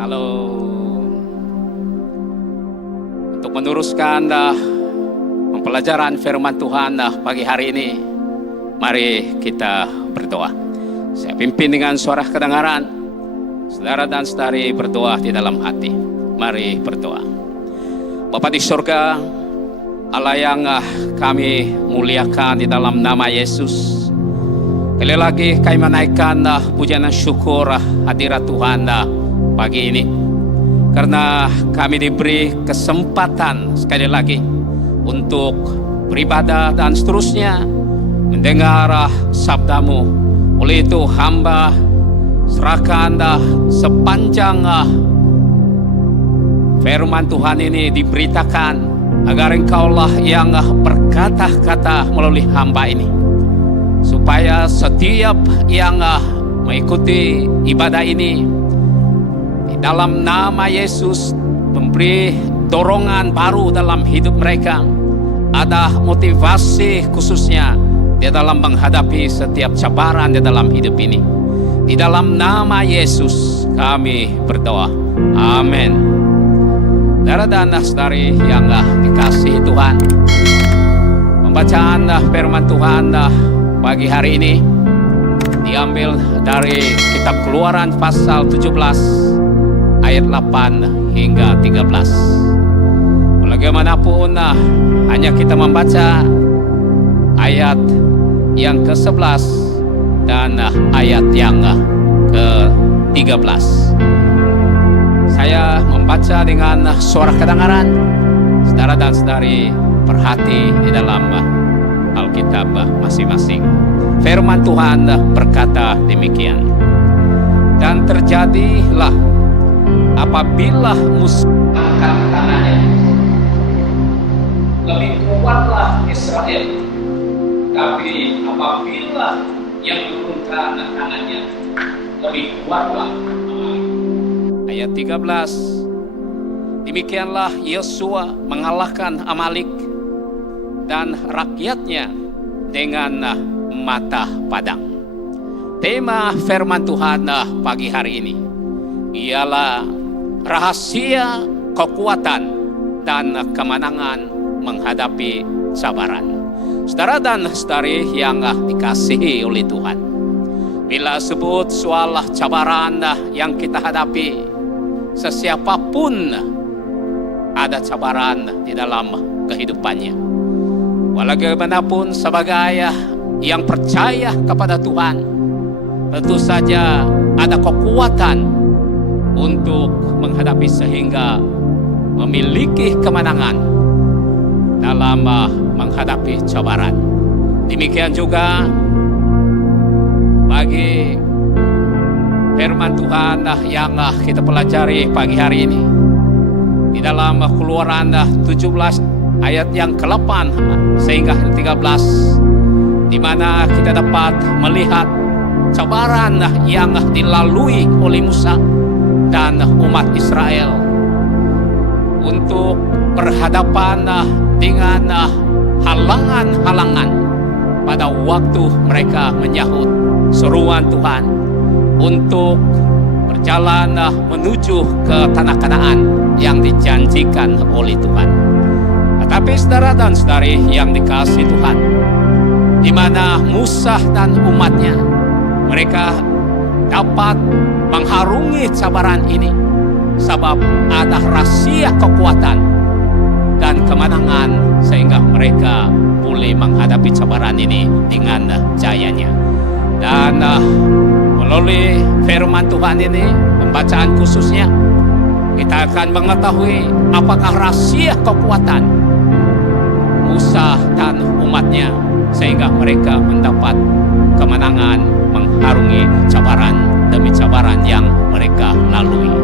Kalau untuk meneruskan pembelajaran firman Tuhan pagi hari ini, mari kita berdoa. Saya pimpin dengan suara kedengaran, saudara dan saudari berdoa di dalam hati. Mari berdoa. Bapa di surga, Allah yang kami muliakan di dalam nama Yesus, sekali lagi kami menaikkan pujian dan syukur hadirat Tuhan pagi ini, karena kami diberi kesempatan sekali lagi untuk beribadah dan seterusnya mendengar sabdamu. Oleh itu hamba serahkan sepanjang firman Tuhan ini diberitakan, agar Engkaulah yang berkata-kata melalui hamba ini, supaya setiap yang mengikuti ibadah ini di dalam nama Yesus memberi dorongan baru dalam hidup mereka, ada motivasi khususnya di dalam menghadapi setiap cabaran di dalam hidup ini. Di dalam nama Yesus kami berdoa, amin. Saudara dan saudari yang dikasihi Tuhan, pembacaan firman Tuhan pagi hari ini diambil dari kitab Keluaran pasal 17 ayat 8 hingga 13. Bagaimanapun hanya kita membaca ayat yang ke-11 dan ayat yang ke-13. Saya membaca dengan suara kedengaran, saudara dan saudari perhati di dalam Alkitab masing-masing. Firman Tuhan berkata demikian. Dan terjadilah apabila musuh angkat tangannya, lebih kuatlah Israel. Tapi apabila yang menurunkan tangannya, lebih kuatlah Amalek. Ayat 13. Demikianlah Yosua mengalahkan Amalek dan rakyatnya dengan mata padang. Tema firman Tuhan pagi hari ini ialah rahasia kekuatan dan kemenangan menghadapi cabaran. Saudara dan saudari yang dikasihi oleh Tuhan, bila sebut soal cabaran yang kita hadapi, sesiapapun ada cabaran di dalam kehidupannya. Walaupun sebagai yang percaya kepada Tuhan, tentu saja ada kekuatan untuk menghadapi sehingga memiliki kemenangan dalam menghadapi cabaran. Demikian juga bagi firman Tuhan yang kita pelajari pagi hari ini di dalam Keluaran 17 ayat yang ke-8 sehingga 13, di mana kita dapat melihat cabaran yang dilalui oleh Musa dan umat Israel untuk berhadapan dengan halangan-halangan pada waktu mereka menyahut seruan Tuhan untuk berjalan menuju ke tanah Kanaan yang dijanjikan oleh Tuhan. Tetapi saudara dan saudari yang dikasihi Tuhan, di mana Musa dan umatnya, mereka dapat mengharungi cabaran ini sebab ada rahasia kekuatan dan kemenangan, sehingga mereka boleh menghadapi cabaran ini dengan jayanya. Dan melalui firman Tuhan ini, pembacaan khususnya, kita akan mengetahui apakah rahasia kekuatan Musa dan umatnya sehingga mereka mendapat kemenangan mengharungi cabaran demi cabaran yang mereka lalui.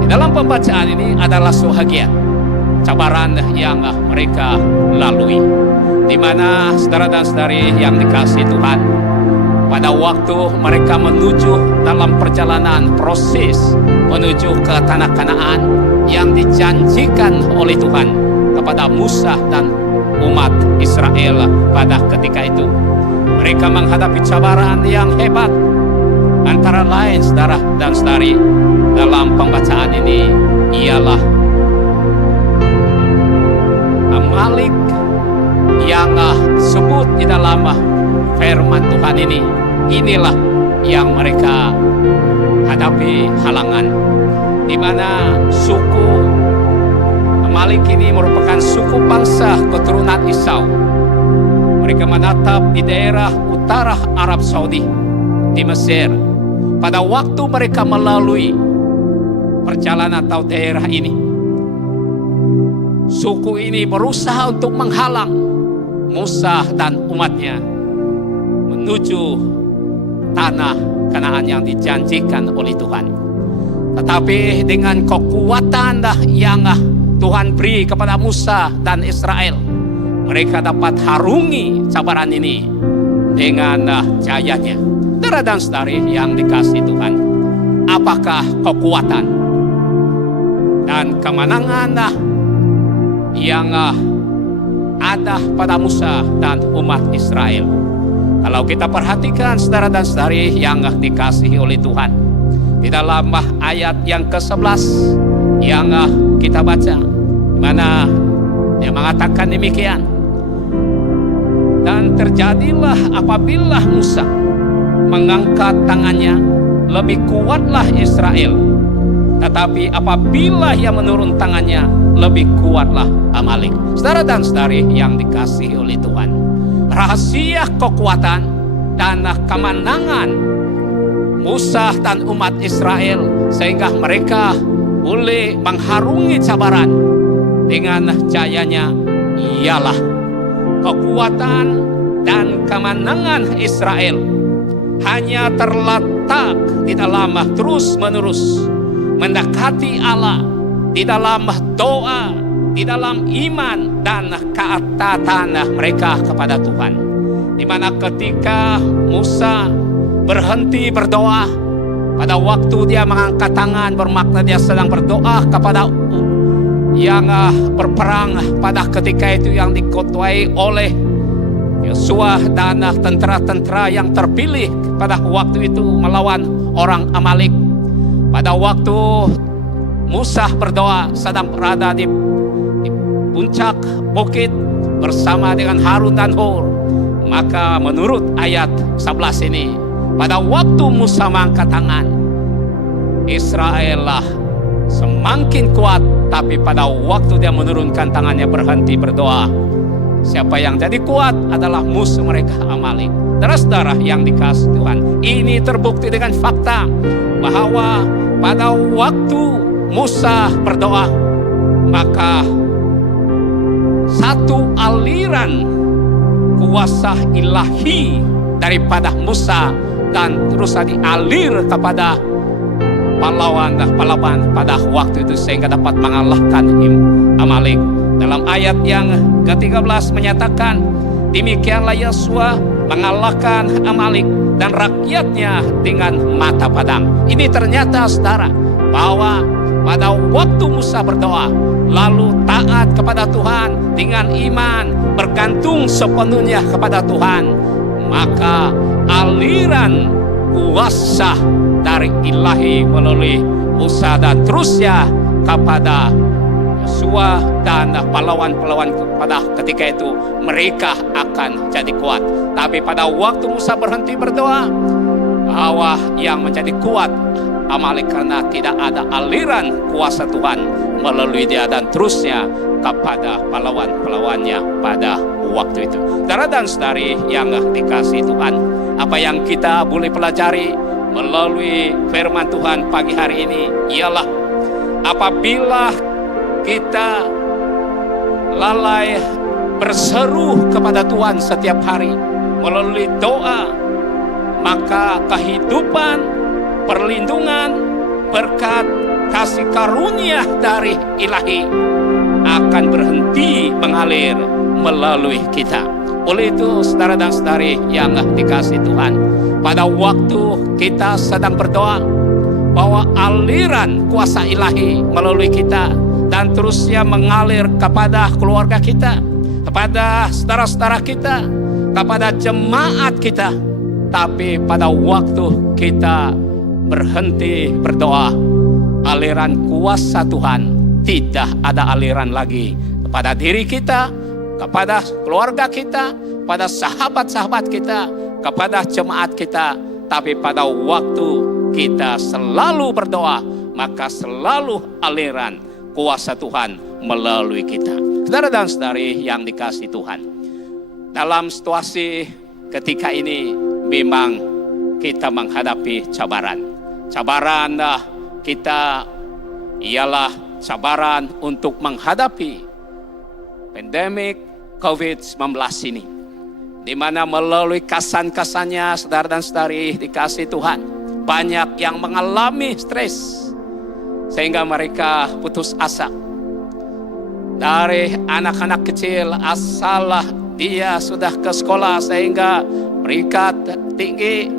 Di dalam pembacaan ini adalah sebahagian cabaran yang mereka lalui, di mana saudara dan saudari yang dikasihi Tuhan, pada waktu mereka menuju dalam perjalanan proses menuju ke tanah Kanaan yang dijanjikan oleh Tuhan kepada Musa dan umat Israel pada ketika itu, mereka menghadapi cabaran yang hebat. Antara lain saudara dan saudari, dalam pembacaan ini ialah Amalek yang disebut di dalam firman Tuhan ini. Inilah yang mereka hadapi halangan, di mana suku Amalek ini merupakan suku bangsa keturunan Esau. Mereka menatap di daerah utara Arab Saudi, di Mesir. Pada waktu mereka melalui perjalanan atau daerah ini, suku ini berusaha untuk menghalang Musa dan umatnya menuju tanah Kanaan yang dijanjikan oleh Tuhan. Tetapi dengan kekuatan yang Tuhan beri kepada Musa dan Israel, mereka dapat harungi cabaran ini dengan jayanya. Saudara dan saudari yang dikasihi Tuhan, apakah kekuatan dan kemenangan yang ada pada Musa dan umat Israel? Kalau kita perhatikan saudara dan saudari yang dikasihi oleh Tuhan, di dalam ayat yang ke-11 yang kita baca, di mana dia mengatakan demikian. Dan terjadilah apabila Musa mengangkat tangannya, lebih kuatlah Israel. Tetapi apabila ia menurun tangannya, lebih kuatlah Amalek. Saudara dan saudari yang dikasihi oleh Tuhan, rahasia kekuatan dan kemenangan Musa dan umat Israel sehingga mereka boleh mengharungi cabaran dengan jayanya ialah kekuatan dan kemenangan Israel hanya terletak di dalam terus-menerus mendekati Allah, di dalam doa, di dalam iman dan ketaatan mereka kepada Tuhan. Di mana ketika Musa berhenti berdoa, pada waktu dia mengangkat tangan, bermakna dia sedang berdoa kepada yang berperang pada ketika itu, yang diketuai oleh Yosua dan tentara-tentara yang terpilih pada waktu itu melawan orang Amalek. Pada waktu Musa berdoa sedang berada di puncak bukit bersama dengan Harun dan Hur, maka menurut ayat 11 ini, pada waktu Musa mengangkat tangan, Israel lah semakin kuat. Tapi pada waktu dia menurunkan tangannya berhenti berdoa, siapa yang jadi kuat adalah musuh mereka, Amalek. Saudara yang dikasihi Tuhan, ini terbukti dengan fakta bahwa pada waktu Musa berdoa, maka satu aliran kuasa ilahi daripada Musa dan terus dialir kepada pahlawan pada waktu itu sehingga dapat mengalahkan Amalek. Dalam ayat yang ke-13 menyatakan, demikianlah Yosua mengalahkan Amalek dan rakyatnya dengan mata padang. Ini ternyata saudara, bahwa pada waktu Musa berdoa lalu taat kepada Tuhan dengan iman, bergantung sepenuhnya kepada Tuhan, maka aliran kuasa dari ilahi melalui Musa dan terusnya kepada Yosua dan pahlawan-pahlawan pada ketika itu, mereka akan jadi kuat. Tapi pada waktu Musa berhenti berdoa, bahwa yang menjadi kuat Amalek karena tidak ada aliran kuasa Tuhan melalui dia dan terusnya kepada pahlawan-pahlawannya pada waktu itu. Saudara dan saudari yang dikasihi Tuhan, apa yang kita boleh pelajari melalui firman Tuhan pagi hari ini ialah apabila kita lalai berseru kepada Tuhan setiap hari melalui doa, maka kehidupan, perlindungan, berkat, kasih karunia dari ilahi akan berhenti mengalir melalui kita. Oleh itu saudara dan saudari yang dikasihi Tuhan, pada waktu kita sedang berdoa, bahwa aliran kuasa ilahi melalui kita dan terusnya mengalir kepada keluarga kita, kepada saudara-saudara kita, kepada jemaat kita. Tapi pada waktu kita berhenti berdoa, aliran kuasa Tuhan. Tidak ada aliran lagi kepada diri kita, kepada keluarga kita, pada sahabat-sahabat kita, kepada jemaat kita. Tapi pada waktu kita selalu berdoa, maka selalu aliran kuasa Tuhan melalui kita. Saudara dan saudari yang dikasihi Tuhan, dalam situasi ketika ini memang kita menghadapi cabaran. Cabaran kita ialah cabaran untuk menghadapi pandemik COVID-19 ini, di mana melalui kesan-kesannya saudara dan saudari dikasihi Tuhan, banyak yang mengalami stres sehingga mereka putus asa. Dari anak-anak kecil asal dia sudah ke sekolah sehingga peringkat tinggi,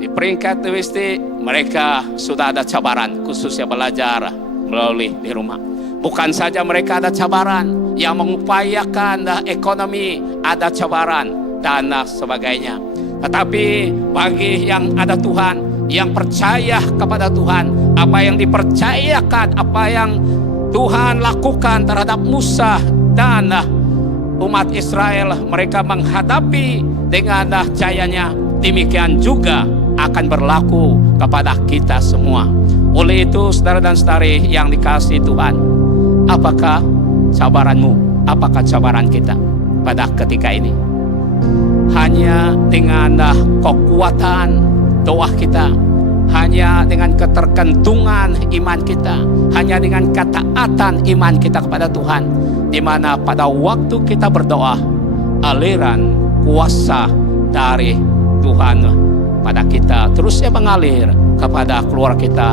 di peringkat domestik mereka sudah ada cabaran, khususnya belajar melalui di rumah. Bukan saja mereka ada cabaran yang mengupayakan ekonomi, ada cabaran dan sebagainya. Tetapi bagi yang ada Tuhan, yang percaya kepada Tuhan, apa yang dipercayakan, apa yang Tuhan lakukan terhadap Musa dan umat Israel, mereka menghadapi dengan jayanya, demikian juga akan berlaku kepada kita semua. Oleh itu saudara dan saudari yang dikasihi Tuhan, apakah cabaranmu? Apakah cabaran kita pada ketika ini? Hanya dengan kekuatan doa kita, hanya dengan ketergantungan iman kita, hanya dengan ketaatan iman kita kepada Tuhan, di mana pada waktu kita berdoa, aliran kuasa dari Tuhan pada kita terusnya mengalir kepada keluarga kita,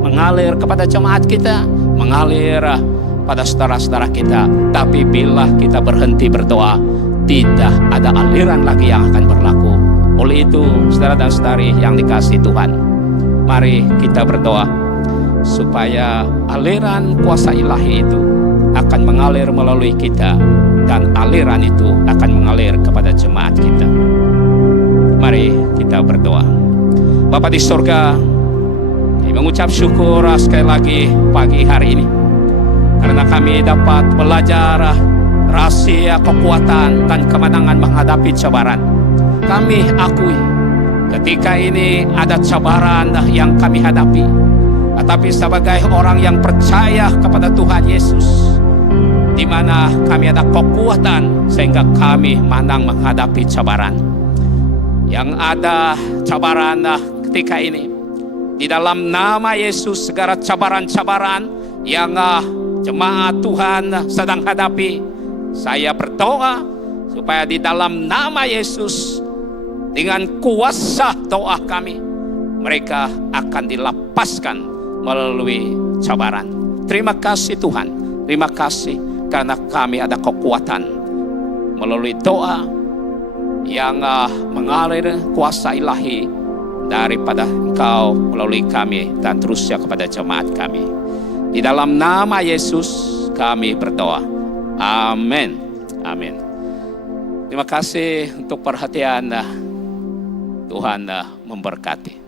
mengalir kepada jemaat kita, mengalir pada saudara-saudara kita. Tapi bila kita berhenti berdoa, tidak ada aliran lagi yang akan berlaku. Oleh itu saudara dan saudari yang dikasihi Tuhan, mari kita berdoa supaya aliran kuasa ilahi itu akan mengalir melalui kita, dan aliran itu akan mengalir kepada jemaat kita. Mari kita berdoa. Bapa di surga, kami mengucap syukur sekali lagi pagi hari ini, karena kami dapat belajar rahasia kekuatan dan kemenangan menghadapi cabaran. Kami akui ketika ini ada cabaran yang kami hadapi, tetapi sebagai orang yang percaya kepada Tuhan Yesus, di mana kami ada kekuatan sehingga kami menang menghadapi cabaran. Yang ada cabaran ketika ini, di dalam nama Yesus, segala cabaran-cabaran yang jemaat Tuhan sedang hadapi, saya berdoa supaya di dalam nama Yesus, dengan kuasa doa kami, mereka akan dilepaskan melalui cabaran. Terima kasih Tuhan, terima kasih karena kami ada kekuatan melalui doa yang mengalir kuasa ilahi daripada Engkau melalui kami dan terusnya kepada jemaat kami. Di dalam nama Yesus kami berdoa. Amin. Amin. Terima kasih untuk perhatian. Tuhan memberkati.